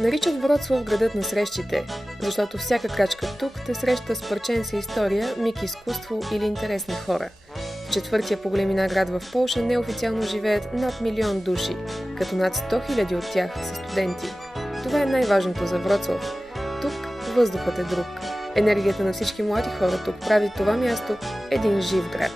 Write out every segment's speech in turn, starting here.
Наричат Вроцлав градът на срещите, защото всяка крачка тук те среща с парченца история, миг изкуство или интересни хора. В четвъртия по големина град в Полша неофициално живеят над 1 милион души, като над 100 000 от тях са студенти. Това е най-важното за Вроцлав. Тук въздухът е друг. Енергията на всички млади хора тук прави това място един жив град.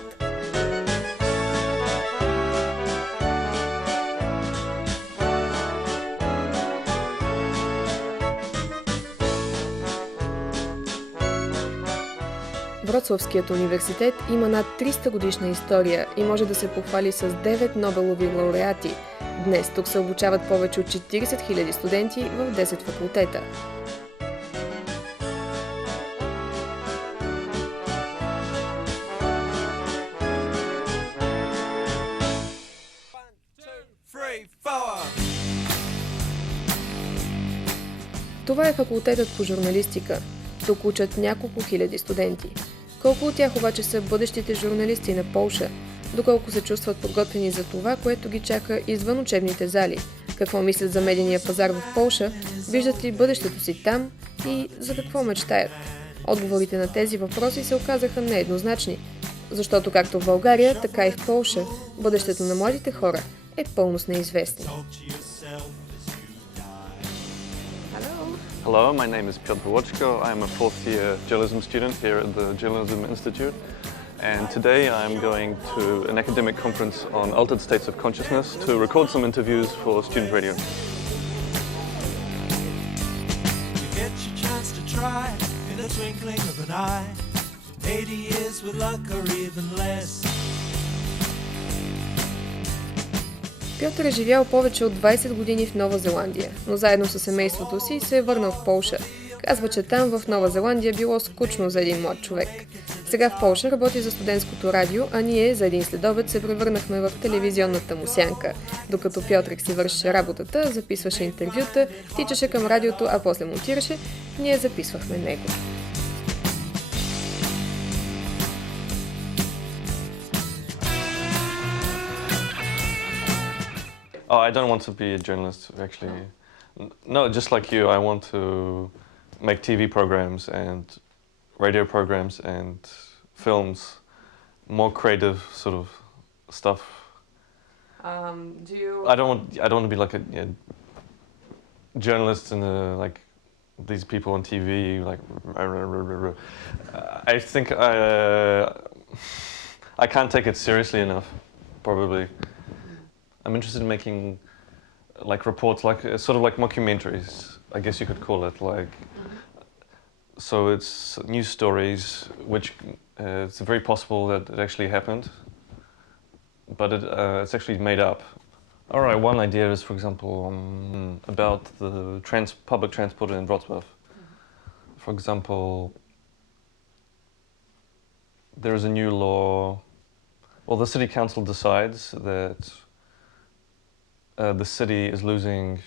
Вроцлавският университет има над 300 годишна история и може да се похвали с 9 Нобелови лауреати. Днес тук се обучават повече от 40 000 студенти в 10 факултета. Това е факултетът по журналистика. Тук учат няколко хиляди студенти. Колко от тях обаче са бъдещите журналисти на Полша? Доколко се чувстват подготвени за това, което ги чака извън учебните зали? Какво мислят за медийния пазар в Полша? Виждат ли бъдещето си там? И за какво мечтаят? Отговорите на тези въпроси се оказаха нееднозначни. Защото както в България, така и в Полша, бъдещето на младите хора е пълно с неизвестни. Hello, my name is Piotr Woczko. I'm a fourth-year journalism student here at the Journalism Institute. And today I'm going to an academic conference on altered states of consciousness to record some interviews for student radio. You get your chance to try in the twinkling of an eye. 80 years with luck or even less. Пьотър е живял повече от 20 години в Нова Зеландия, но заедно с семейството си се е върнал в Полша. Казва, че там в Нова Зеландия било скучно за един млад човек. Сега в Полша работи за студентското радио, а ние за един следобед се превърнахме в телевизионната му сянка. Докато Пьотрик си вършеше работата, записваше интервюта, тичаше към радиото, а после монтираше, ние записвахме него. Oh, I don't want to be a journalist, actually. No, just like you, I want to make TV programs and radio programs and films, more creative sort of stuff. I don't want to be like a journalist and like these people on TV. Like, I think I can't take it seriously enough, probably. I'm interested in making like reports, like sort of like mockumentaries, I guess you could call it. Like, so it's news stories, which it's very possible that it actually happened, but it's actually made up. All right, one idea is, for example, about the public transport in Wrocław. For example, there is a new law. Well, the city council decides that the city is losing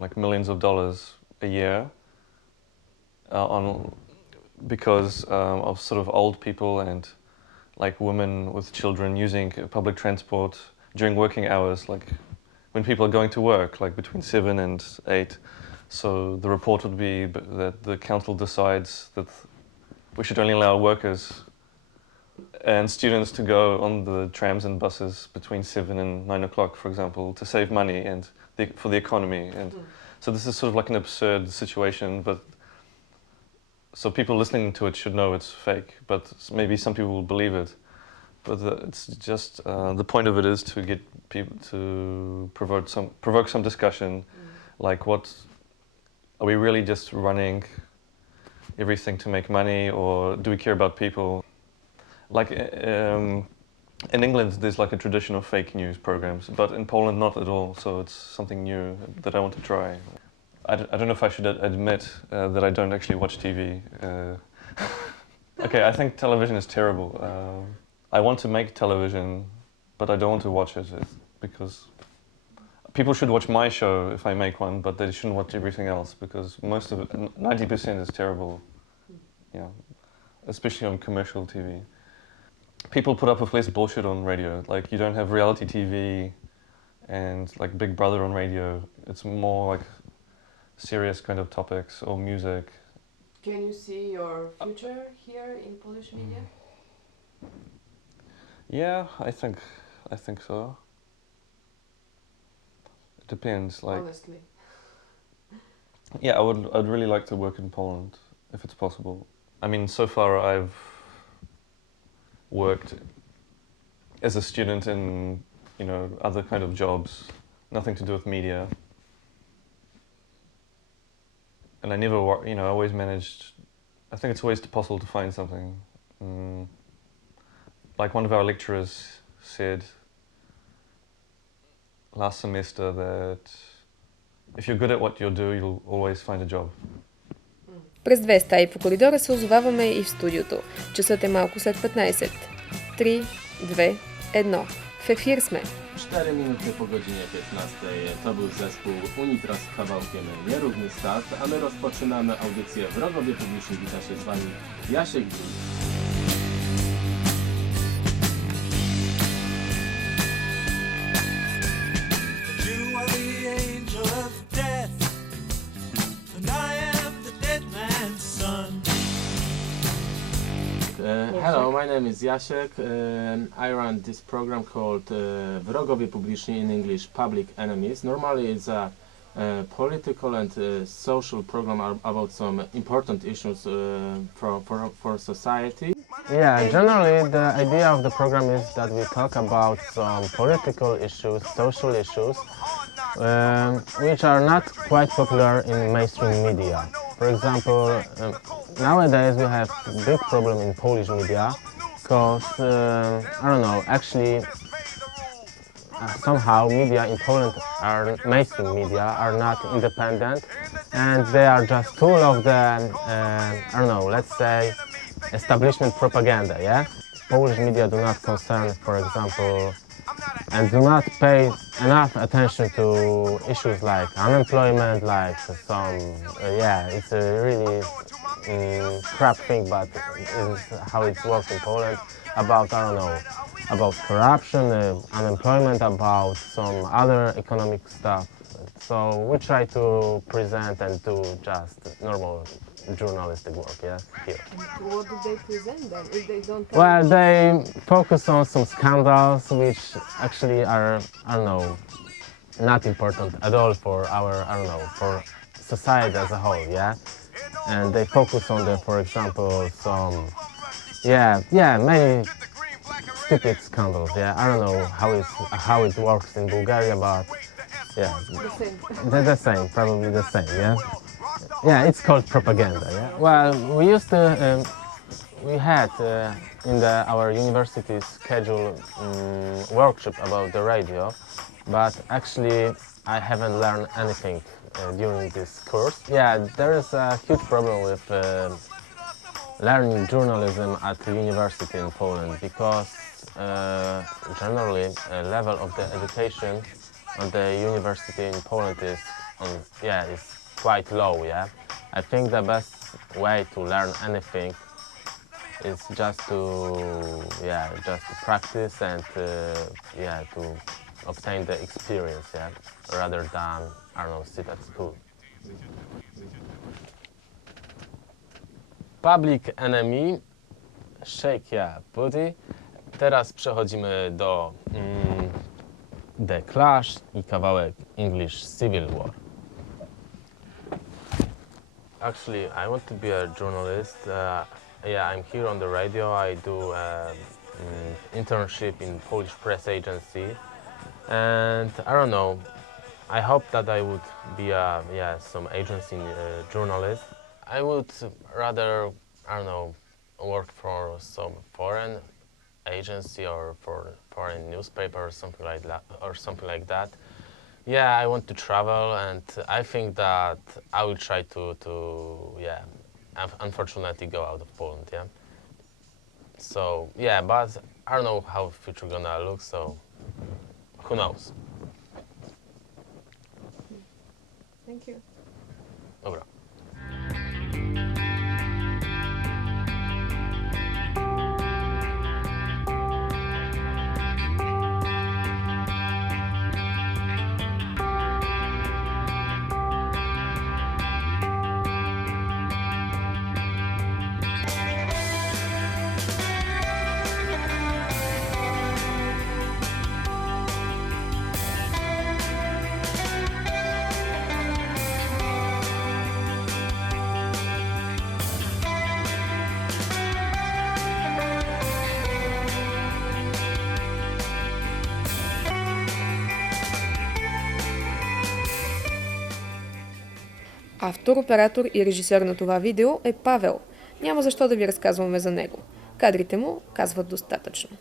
like millions of dollars a year because of sort of old people and like women with children using public transport during working hours, like when people are going to work, like between 7 and 8. So the report would be that the council decides that we should only allow workers and students to go on the trams and buses between 7 and 9 o'clock, for example, to save money and for the economy. And so this is sort of like an absurd situation, but so people listening to it should know it's fake, but maybe some people will believe it. But it's just, the point of it is to get people to provoke some discussion, like are we really just running everything to make money, or do we care about people? Like in England, there's like a tradition of fake news programs, but in Poland, not at all. So it's something new that I want to try. I don't know if I should admit that I don't actually watch TV. Okay, I think television is terrible. I want to make television, but I don't want to watch it because people should watch my show if I make one, but they shouldn't watch everything else because most of it, 90% is terrible. Yeah, especially on commercial TV. People put up with less bullshit on radio. Like, you don't have reality TV and like Big Brother on radio. It's more like serious kind of topics or music. Can you see your future here in Polish media? Yeah, I think so. It depends. Like, Honestly. yeah, I'd really like to work in Poland if it's possible. I mean, so far I've worked as a student in, other kind of jobs, nothing to do with media. And I never, I always managed, I think it's always possible to find something. Like one of our lecturers said last semester that if you're good at what you do, you'll always find a job. През две стаи по коридора се озоваваме и в студиото. Часът е малко след 15. 3, 2, 1. В ефир сме. 4 minuty po godzinie 15. To był zespół Unitras z kawałkiem Nierówny Start, a my rozpoczynamy audycję Wrogowie Publiczni. Wita się z Wami Jasiek. You are the angel of death, and I am the dead man's son. Hello, my name is Jasiek. I run this program called Wrogowie Publiczni, in English Public Enemies. Normally it's a political and social program about some important issues for society. Yeah, generally the idea of the program is that we talk about some political issues, social issues, which are not quite popular in mainstream media. For example, nowadays we have big problem in Polish media because, I don't know, actually somehow media in Poland mainstream media are not independent, and they are just tool of the, I don't know, let's say establishment propaganda, yeah? Polish media do not concern, for example, and do not pay enough attention to issues like unemployment, like some, it's a really crap thing, but it's how it works in Poland, about, I don't know, about corruption, unemployment, about some other economic stuff. So we try to present and do just normal journalistic work, yeah, here. What do they present then if they don't tell Well, they focus on some scandals which actually are, I don't know, not important at all for our, I don't know, for society as a whole, yeah? And they focus on the, for example, some, many stupid scandals, yeah? I don't know how it works in Bulgaria, but yeah, the same, probably the same, yeah? Yeah, it's called propaganda, yeah? Well, we used to, we had in our university schedule workshop about the radio, but actually I haven't learned anything during this course. Yeah, there is a huge problem with learning journalism at the university in Poland because generally level of the education on the university in Poland is quite low, yeah. I think the best way to learn anything is just to practice and to obtain the experience, yeah, rather than, I don't know, sit at school. Public Enemy, Shake Your Booty. Teraz przechodzimy do The Clash i kawałek English Civil War. Actually, I want to be a journalist. I'm here on the radio. I do internship in Polish press agency, and I don't know. I hope that I would be some agency journalist. I would rather, I don't know, work for some foreign agency or for foreign newspaper or something like that. Yeah, I want to travel, and I think that I will try to unfortunately go out of Poland, yeah. So, yeah, but I don't know how the future gonna look, so who knows. Thank you. Dobra. Автор, оператор и режисьор на това видео е Павел. Няма защо да ви разказваме за него. Кадрите му казват достатъчно.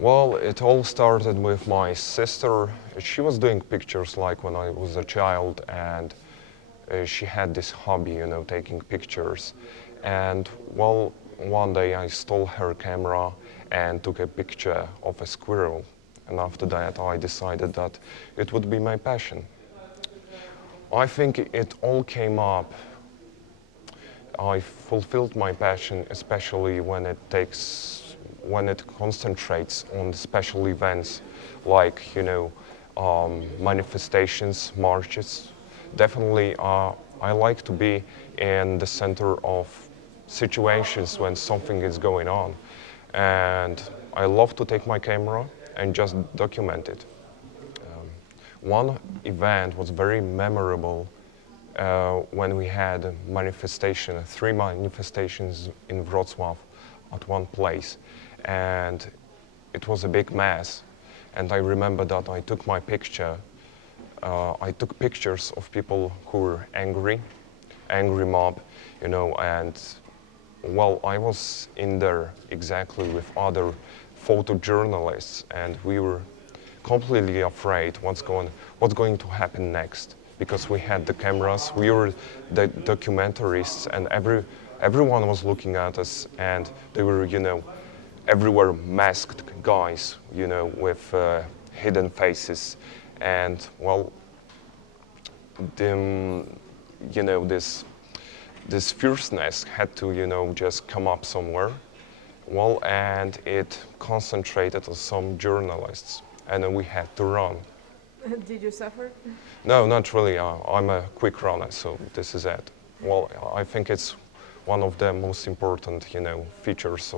Well, it all started with my sister. She was doing pictures like when I was a child, and she had this hobby, taking pictures. And well, one day I stole her camera and took a picture of a squirrel. And after that, I decided that it would be my passion. I think it all came up. I fulfilled my passion, especially when it concentrates on special events like, manifestations, marches. Definitely, I like to be in the center of situations when something is going on. And I love to take my camera and just document it. One event was very memorable when we had a manifestation, 3 manifestations in Wrocław at one place. And it was a big mass. And I remember that I took my picture. I took pictures of people who were angry mob, and well, I was in there exactly with other photojournalists, and we were completely afraid what's going to happen next, because we had the cameras, we were the documentarists, and everyone was looking at us, and they were, everywhere masked guys, with hidden faces, and well, this fierceness had to, just come up somewhere. Well, and it concentrated on some journalists, and then we had to run. Did you suffer? No, not really. I'm a quick runner, so this is it. Well, I think it's one of the most important, features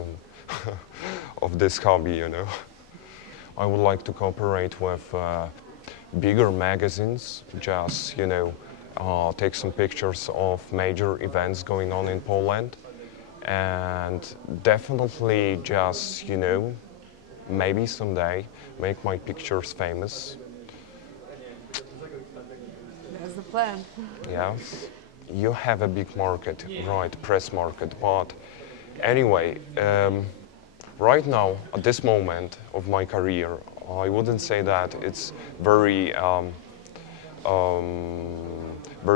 of this hobby, I would like to cooperate with bigger magazines, just, take some pictures of major events going on in Poland, and definitely just, maybe someday make my pictures famous. That's the plan. Yes, you have a big market, right, press market, but anyway, right now, at this moment of my career, I wouldn't say that it's very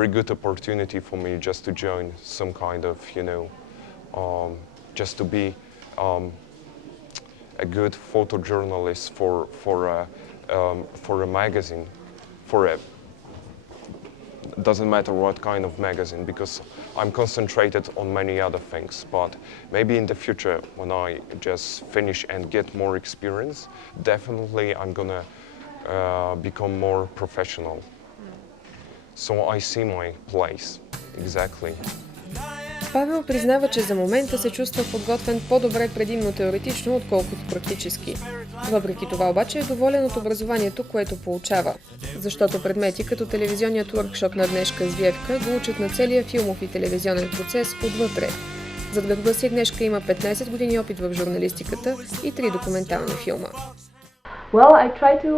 good opportunity for me just to join some kind of, just to be a good photojournalist for a magazine, doesn't matter what kind of magazine, because I'm concentrated on many other things. But maybe in the future, when I just finish and get more experience, definitely I'm gonna become more professional. So I see my place, exactly. Павел признава, че за момента се чувства подготвен по-добре предимно теоретично, отколкото практически. Въпреки това обаче е доволен от образованието, което получава. Защото предмети като телевизионният workshop на Днешка Звиевка го учат на целия филмов и телевизионен процес отвътре. Зад гърба си Днешка има 15 години опит в журналистиката и 3 документални филма. Well, I try to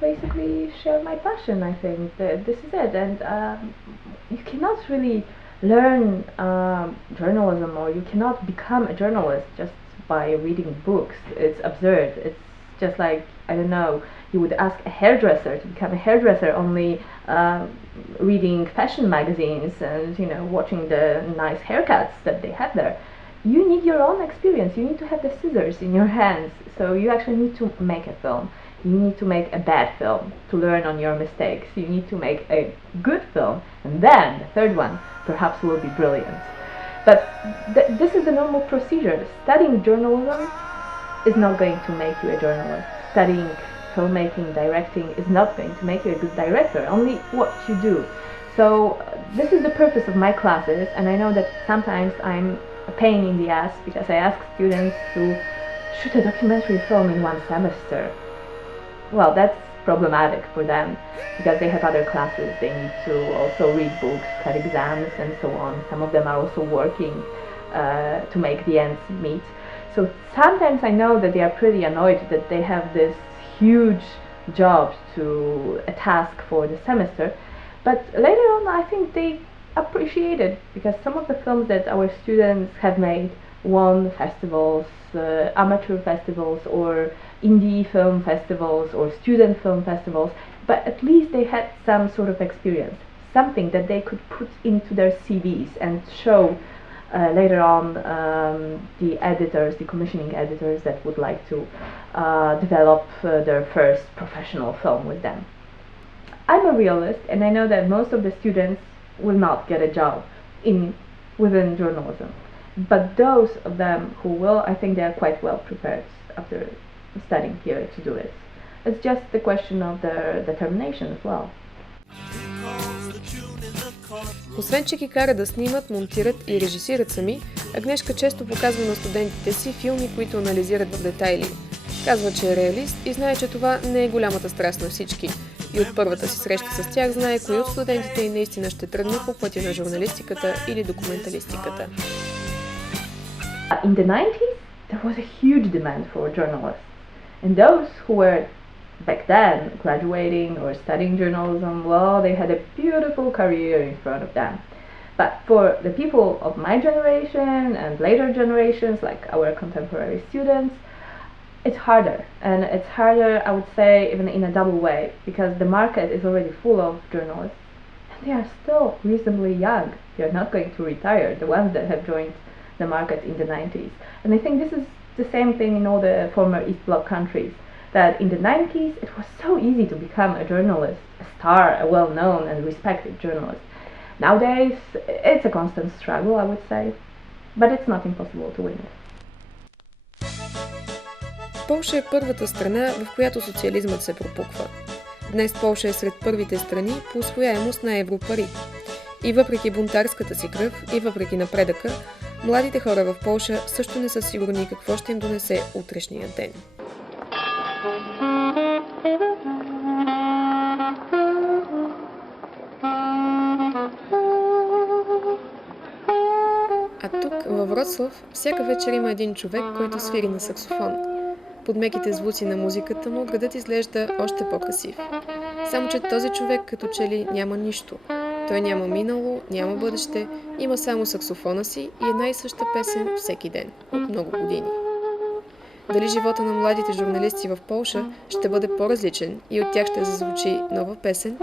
basically share my passion, I think. This is it. And you cannot really learn journalism, or you cannot become a journalist just by reading books. It's absurd. It's just like, I don't know, you would ask a hairdresser to become a hairdresser only reading fashion magazines and, watching the nice haircuts that they have there. You need your own experience. You need to have the scissors in your hands. So you actually need to make a film. You need to make a bad film to learn on your mistakes. You need to make a good film, and then the third one perhaps will be brilliant. But this is the normal procedure. Studying journalism is not going to make you a journalist. Studying filmmaking, directing is not going to make you a good director, only what you do. So this is the purpose of my classes, and I know that sometimes I'm a pain in the ass because I ask students to shoot a documentary film in one semester. Well, that's problematic for them because they have other classes. They need to also read books, cut exams, and so on. Some of them are also working to make the ends meet. So sometimes I know that they are pretty annoyed that they have this huge job to a task for the semester, But later on, I think they appreciate it because some of the films that our students have made won festivals, amateur festivals, or indie film festivals, or student film festivals. But at least they had some sort of experience, something that they could put into their CVs and show later on the editors, the commissioning editors that would like to develop their first professional film with them. I'm a realist, and I know that most of the students will not get a job within journalism. But those of them who will, I think they are quite well prepared after studying here to do it. It's just the question of their determination as well. Освен, че ги кара да снимат, монтират и режисират сами, Агнешка често показва на студентите си филми, които анализират в детайли. Казва, че е реалист и знае, че това не е голямата страст на всички. И от първата си среща с тях знае кои от студентите и наистина ще тръгне по пътя на журналистиката или документалистиката. In the 90s, there was a huge demand for journalists. And those who were back then graduating or studying journalism, well, they had a beautiful career in front of them. But for the people of my generation and later generations, like our contemporary students, it's harder. And it's harder, I would say, even in a double way, because the market is already full of journalists. And they are still reasonably young. They are not going to retire, the ones that have joined the market in the 90s. And I think this is the same thing in all the former East Bloc countries, that in the 90s it was so easy to become a journalist, a star, a well-known and respected journalist. Nowadays, it's a constant struggle, I would say, but it's not impossible to win it. Полша е първата страна, в която социализмът се пропуква. Днес Полша е сред първите страни по усвояемост на европари. И въпреки бунтарската си кръв, и въпреки напредъка, младите хора в Полша също не са сигурни какво ще им донесе утрешния ден. А тук, във Вроцлав, всяка вечер има един човек, който свири на саксофон. Под меките звуци на музиката му градът изглежда още по-красив. Само че този човек като че ли няма нищо. Той няма минало, няма бъдеще, има само саксофона си и една и съща песен всеки ден, от много години. Дали живота на младите журналисти в Полша ще бъде по-различен и от тях ще зазвучи нова песен?